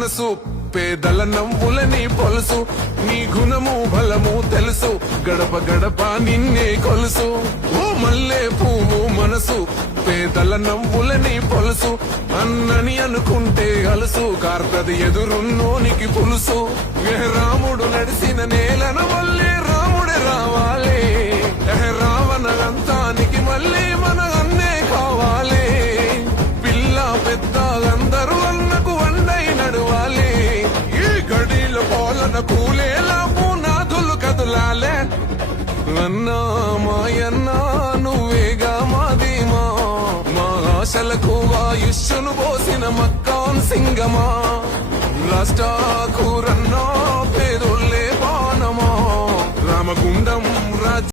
మనసు పేదల నవ్వులని పొలుసు నీ గుణము బలము తెలుసు గడప గడప నిన్నే కొలుసు ఓ మల్లె పువ్వు మనసు పేదల నవ్వులని పొలుసు అన్నని అనుకుంటే అలుసు కార్తది ఎదురున్నోనికి పులుసు రాముడు నడిసిన నేలను మళ్ళీ రాముడే రావాలి రావణ అంతానికి మళ్ళీ మన అన్నే కావాలి పిల్ల పెద్దలందరూ అన్నకు వండై నడవాలి ఈ గడిలో పోలన కూలేలా పునాదులు కదులాలే అన్నా మాయన్నా నువ్వేగా మాదీమా మా ఆశలకు ఆయుష్ను పోసిన మక్కాన్ సింగమా రాష్ట్ర